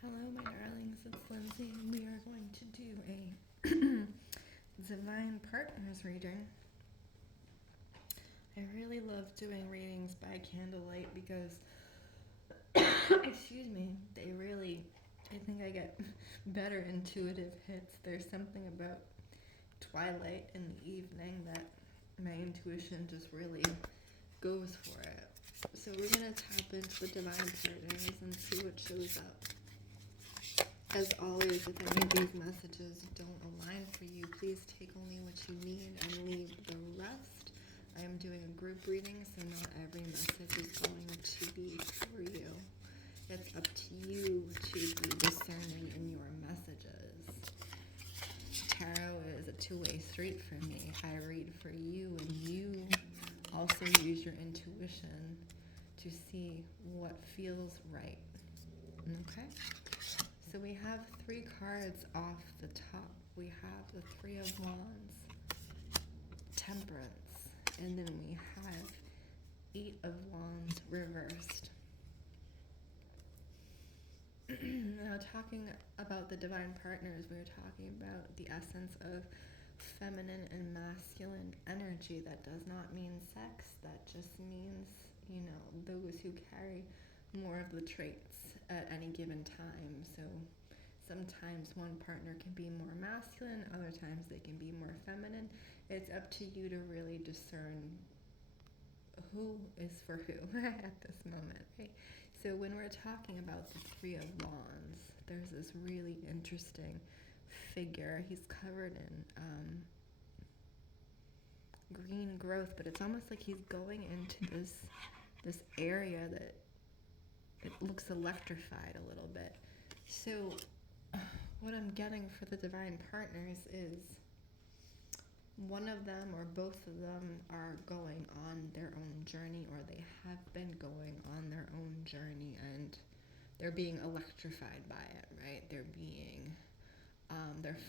Hello, my darlings. It's Lindsey, and we are going to do a Divine Partners reading. I really love doing readings by candlelight because, excuse me, I think I get better intuitive hits. There's something about twilight in the evening that my intuition just really goes for it. So we're going to tap into the Divine Partners and see what shows up. As always, if any of these messages don't align for you, please take only what you need and leave the rest. I am doing a group reading, so not every message is going to be for you. It's up to you to be discerning in your messages. Tarot is a two-way street for me. I read for you, and you also use your intuition to see what feels right. Okay? So we have 3 cards off the top. We have the 3 of Wands, Temperance, and then we have 8 of Wands reversed. Now, talking about the Divine Partners, we were talking about the essence of feminine and masculine energy. That does not mean sex. That just means, those who carry more of the traits at any given time. So sometimes one partner can be more masculine, other times they can be more feminine. It's up to you to really discern who is for who at this moment, right? So when we're talking about the 3 of Wands, there's this really interesting figure. He's covered in green growth, but it's almost like he's going into this area that it looks electrified a little bit. So what I'm getting for the Divine Partners is one of them or both of them are going on their own journey, or they have been going on their own journey, and they're being electrified by it, right? They're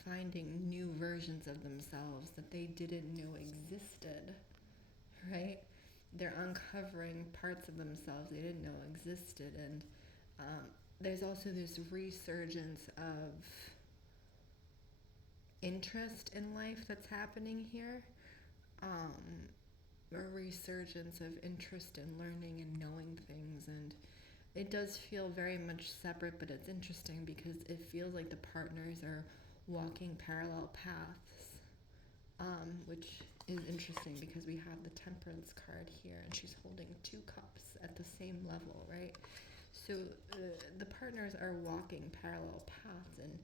finding new versions of themselves that they didn't know existed, right? They're uncovering parts of themselves they didn't know existed, and there's also this resurgence of interest in life that's happening here, a resurgence of interest in learning and knowing things, and it does feel very much separate, but it's interesting because it feels like the partners are walking parallel paths, which is interesting because we have the Temperance card here, and she's holding 2 cups at the same level, right? So the partners are walking parallel paths, and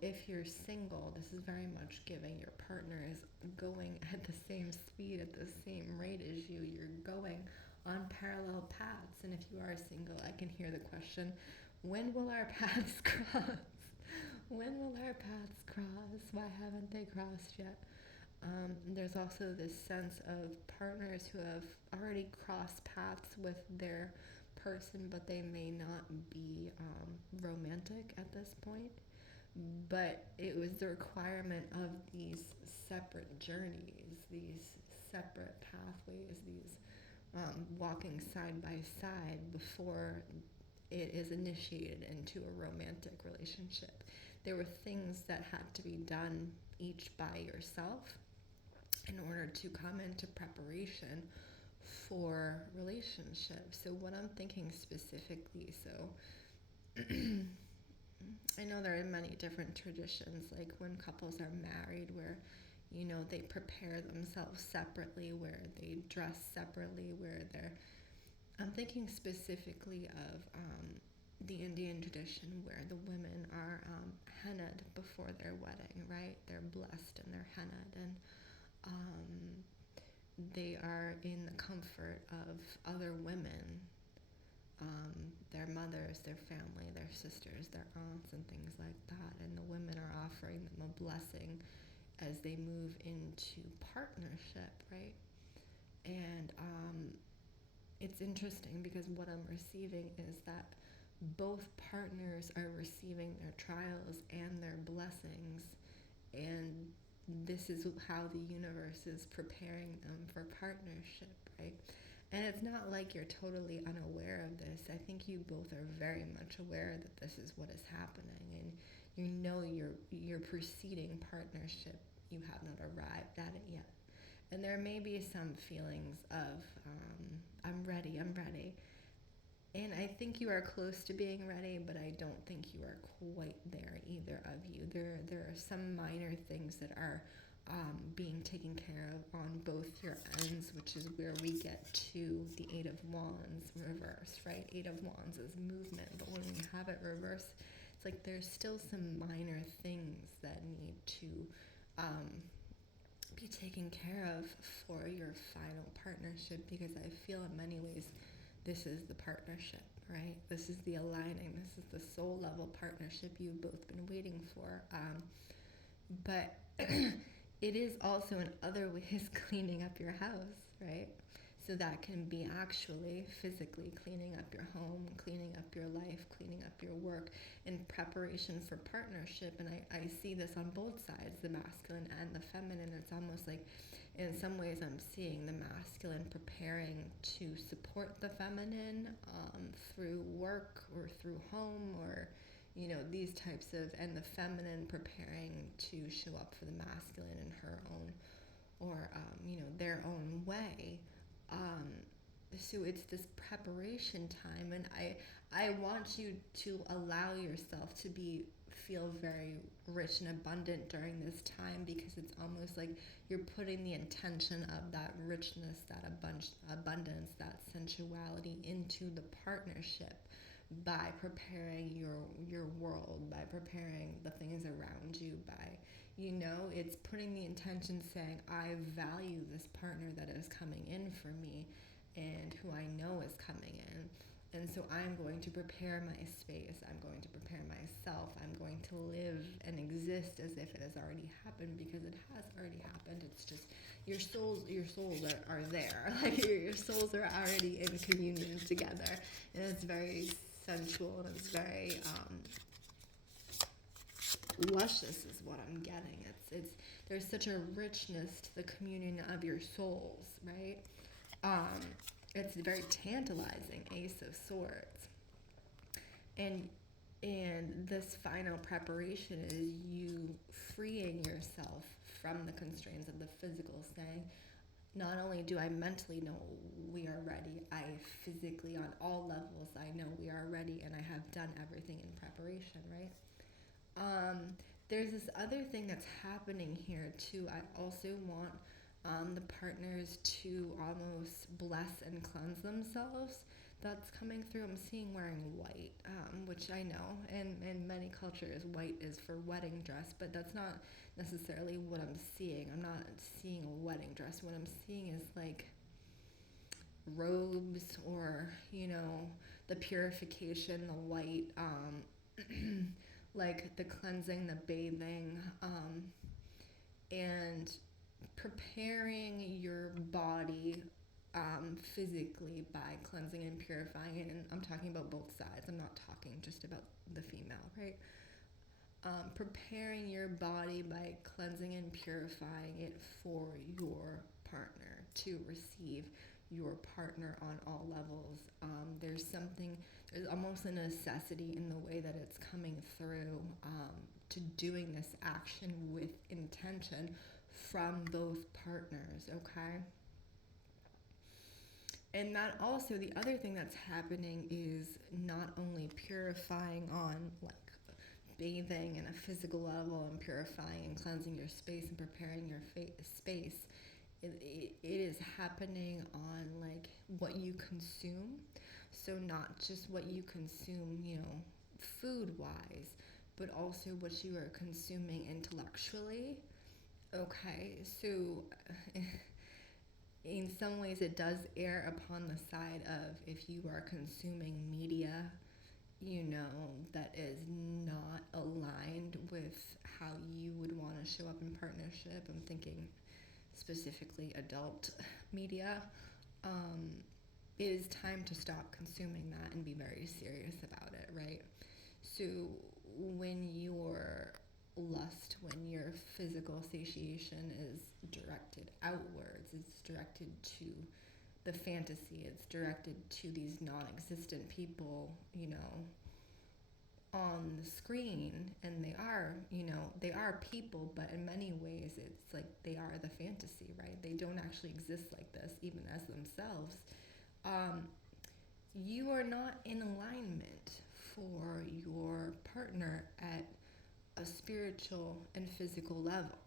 if you're single, this is very much giving your partner is going at the same speed, at the same rate as you. You're going on parallel paths. And if you are single, I can hear the question, when will our paths cross? When will our paths cross? Why haven't they crossed yet? There's also this sense of partners who have already crossed paths with their person, but they may not be romantic at this point. But it was the requirement of these separate journeys, these separate pathways, these walking side by side before it is initiated into a romantic relationship. There were things that had to be done each by yourself in order to come into preparation for relationships. So what I'm thinking specifically, I know there are many different traditions, like when couples are married, where, they prepare themselves separately, where they dress separately, I'm thinking specifically of the Indian tradition where the women are hennaed before their wedding, right? They're blessed and they're hennaed, and they are in the comfort of other women, their mothers, their family, their sisters, their aunts, and things like that. And the women are offering them a blessing as they move into partnership, right? And it's interesting because what I'm receiving is that both partners are receiving their trials and their blessings, and this is how the universe is preparing them for partnership, right? And it's not like you're totally unaware of this. I think you both are very much aware that this is what is happening, and you know your preceding partnership, you have not arrived at it yet. And there may be some feelings of, I'm ready, I'm ready. And I think you are close to being ready, but I don't think you are quite there, either of you. There are some minor things that are being taken care of on both your ends, which is where we get to the Eight of Wands reverse, right? Eight of Wands is movement, but when we have it reverse, it's like there's still some minor things that need to be taken care of for your final partnership, because I feel in many ways this is the partnership, right? This is the aligning. This is the soul level partnership you've both been waiting for. But it is also in other ways cleaning up your house, right? So that can be actually physically cleaning up your home, cleaning up your life, cleaning up your work in preparation for partnership. And I see this on both sides, the masculine and the feminine. It's almost like in some ways I'm seeing the masculine preparing to support the feminine through work or through home, or these types of, and the feminine preparing to show up for the masculine in her own, or their own way. So it's this preparation time, and I want you to allow yourself to feel very rich and abundant during this time, because it's almost like you're putting the intention of that richness, that abundance, that sensuality into the partnership by preparing your world, by preparing the things around you, by it's putting the intention, saying, I value this partner that is coming in for me and who I know is coming in. And so I'm going to prepare my space. I'm going to prepare myself. I'm going to live and exist as if it has already happened, because it has already happened. It's just your souls are there. Like your souls are already in communion together. And it's very sensual, and it's very luscious is what I'm getting. It's there's such a richness to the communion of your souls, right? It's very tantalizing, Ace of Swords. And this final preparation is you freeing yourself from the constraints of the physical, saying, not only do I mentally know we are ready, I physically, on all levels, I know we are ready, and I have done everything in preparation, right? There's this other thing that's happening here too. I also want the partners to almost bless and cleanse themselves. That's coming through. I'm seeing wearing white, which I know in many cultures white is for wedding dress, but that's not necessarily what I'm seeing. I'm not seeing a wedding dress. What I'm seeing is like robes, or the purification, the white, like the cleansing, the bathing, and preparing your body physically by cleansing and purifying it. And I'm talking about both sides. I'm not talking just about the female, right? Preparing your body by cleansing and purifying it for your partner, to receive your partner on all levels. There's almost a necessity in the way that it's coming through, to doing this action with intention from both partners, okay? And that also, the other thing that's happening is not only purifying on like bathing in a physical level, and purifying and cleansing your space and preparing your space, it is happening on like what you consume. So not just what you consume, food wise, but also what you are consuming intellectually. Okay, so in some ways it does err upon the side of, if you are consuming media, that is not aligned with how you would want to show up in partnership. I'm thinking specifically adult media. It is time to stop consuming that and be very serious about it, right? So when your lust, when your physical satiation is directed outwards, it's directed to the fantasy. It's directed to these non-existent people, on the screen, and they are people, but in many ways it's like they are the fantasy, right? They don't actually exist like this, even as themselves. You are not in alignment for your partner at a spiritual and physical level,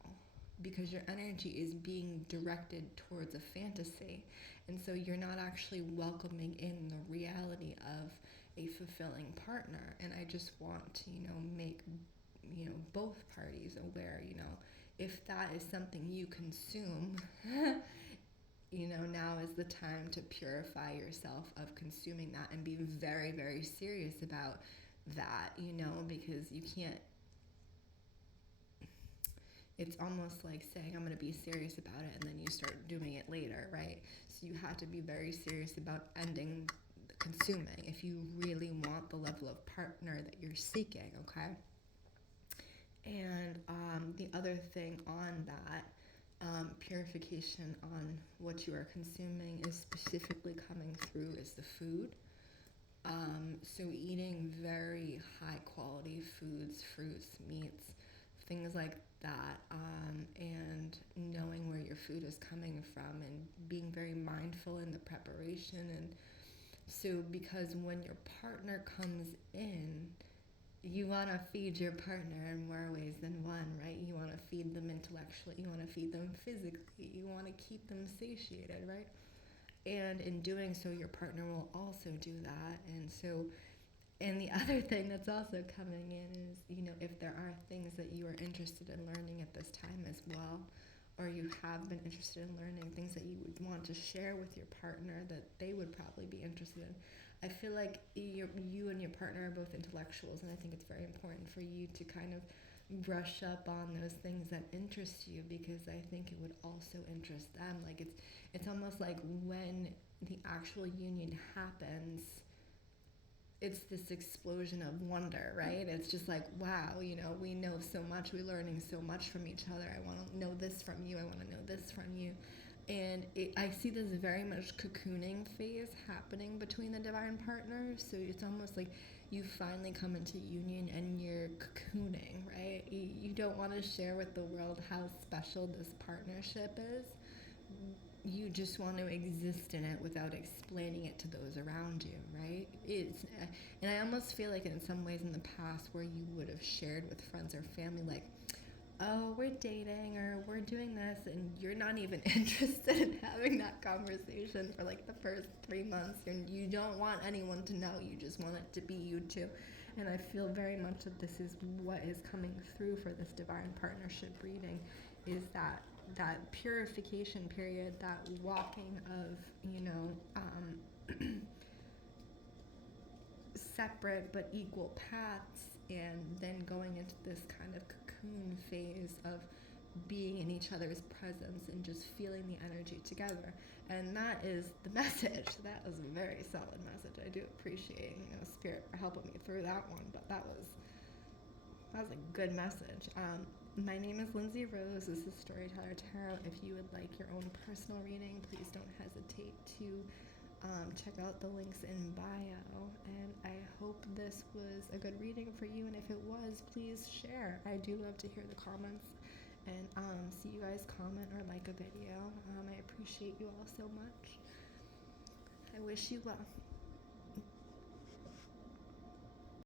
because your energy is being directed towards a fantasy, and so you're not actually welcoming in the reality of a fulfilling partner. And I just want to make both parties aware, if that is something you consume, now is the time to purify yourself of consuming that, and be very, very serious about that, because you can't. It's almost like saying, I'm going to be serious about it, and then you start doing it later, right? So you have to be very serious about ending the consuming if you really want the level of partner that you're seeking, okay? And the other thing on that, purification on what you are consuming is specifically coming through is the food. So eating very high quality foods, fruits, meats, things like that, and knowing where your food is coming from, and being very mindful in the preparation. And so, because when your partner comes in, you want to feed your partner in more ways than one, right? You want to feed them intellectually, you want to feed them physically, you want to keep them satiated, right? And in doing so, your partner will also do that. And the other thing that's also coming in is, if there are things that you are interested in learning at this time as well, or you have been interested in learning, things that you would want to share with your partner that they would probably be interested in. I feel like you and your partner are both intellectuals, and I think it's very important for you to kind of brush up on those things that interest you, because I think it would also interest them. Like it's almost like when the actual union happens, it's this explosion of wonder, right? It's just like, wow, we know so much, we're learning so much from each other. I want to know this from you, I want to know this from you. And I see this very much cocooning phase happening between the divine partners. So it's almost like you finally come into union and you're cocooning, right? You don't want to share with the world how special this partnership is. You just want to exist in it without explaining it to those around you, right? And I almost feel like in some ways in the past where you would have shared with friends or family, like, oh, we're dating, or we're doing this, and you're not even interested in having that conversation for like the first 3 months, and you don't want anyone to know, you just want it to be you two. And I feel very much that this is what is coming through for this divine partnership reading, is that purification period, that walking of, separate but equal paths, and then going into this kind of cocoon phase of being in each other's presence and just feeling the energy together. And that is the message. That was a very solid message. I do appreciate, Spirit for helping me through that one, but that was a good message. My name is Lindsey Rose. This is Storyteller Tarot. If you would like your own personal reading, please don't hesitate to check out the links in bio. And I hope this was a good reading for you. And if it was, please share. I do love to hear the comments and see you guys comment or like a video. I appreciate you all so much. I wish you well.